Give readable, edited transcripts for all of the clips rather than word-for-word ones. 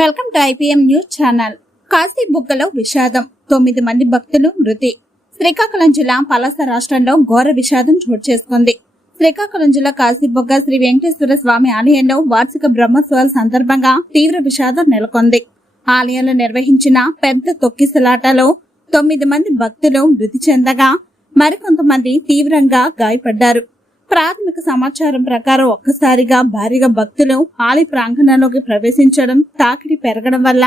Welcome to IPM news channel. కాశీబుగ్గలో విషాదం, 9 మంది భక్తులు మృతి. శ్రీకాకుళం జిల్లా పలాస రాష్ట్రంలో ఘోర విషాదం చోటు చేసుకుంది. శ్రీకాకుళం జిల్లా కాశీబుగ్గ శ్రీ వెంకటేశ్వర స్వామి ఆలయంలో వార్షిక బ్రహ్మోత్సవాల సందర్భంగా తీవ్ర విషాదం నెలకొంది. ఆలయంలో నిర్వహించిన పెద్ద తొక్కిసలాటలో 9 మంది భక్తులు మృతి చెందగా మరికొంతమంది తీవ్రంగా గాయపడ్డారు. ప్రాథమిక సమాచారం ప్రకారం ఒక్కసారిగా భారీగా భక్తులు ఆలయ ప్రాంగణంలోకి ప్రవేశించడం, తాకిడి పెరగడం వల్ల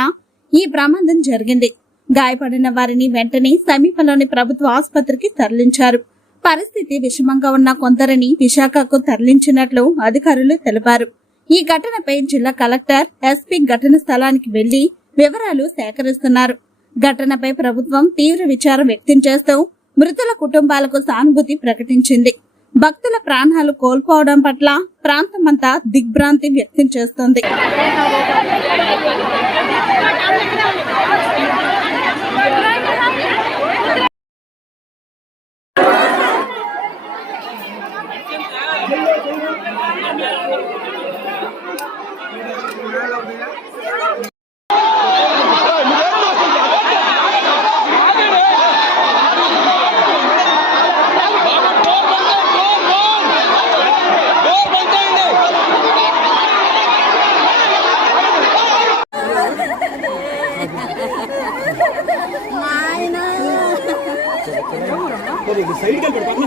ఈ ప్రమాదం జరిగింది. గాయపడిన వారిని వెంటనే సమీపంలోని ప్రభుత్వ ఆసుపత్రికి తరలించారు. పరిస్థితి విషమంగా ఉన్న కొందరిని విశాఖకు తరలించినట్లు అధికారులు తెలిపారు. ఈ ఘటనపై జిల్లా కలెక్టర్, ఎస్పీ ఘటన స్థలానికి వెళ్లి వివరాలు సేకరిస్తున్నారు. ఘటనపై ప్రభుత్వం తీవ్ర విచారం వ్యక్తం చేస్తూ మృతుల కుటుంబాలకు సానుభూతి ప్రకటించింది. భక్తుల ప్రాణాలు కోల్పోవడం పట్ల ప్రాంతమంతా దిగ్భ్రాంతి వ్యక్తం చేస్తోంది.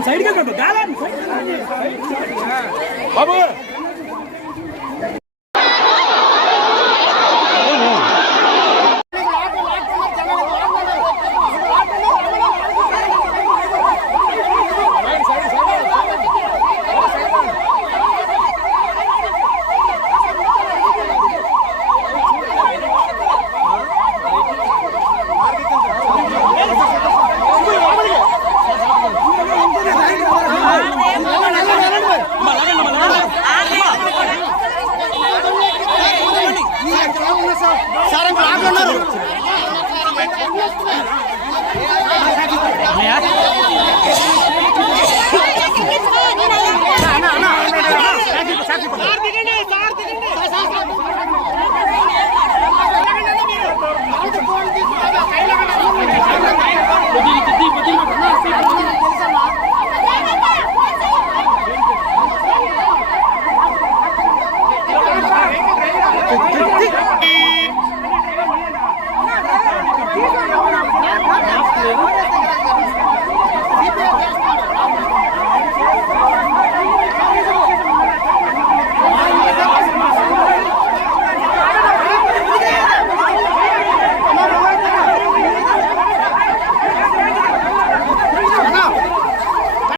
సైడ్ బాబు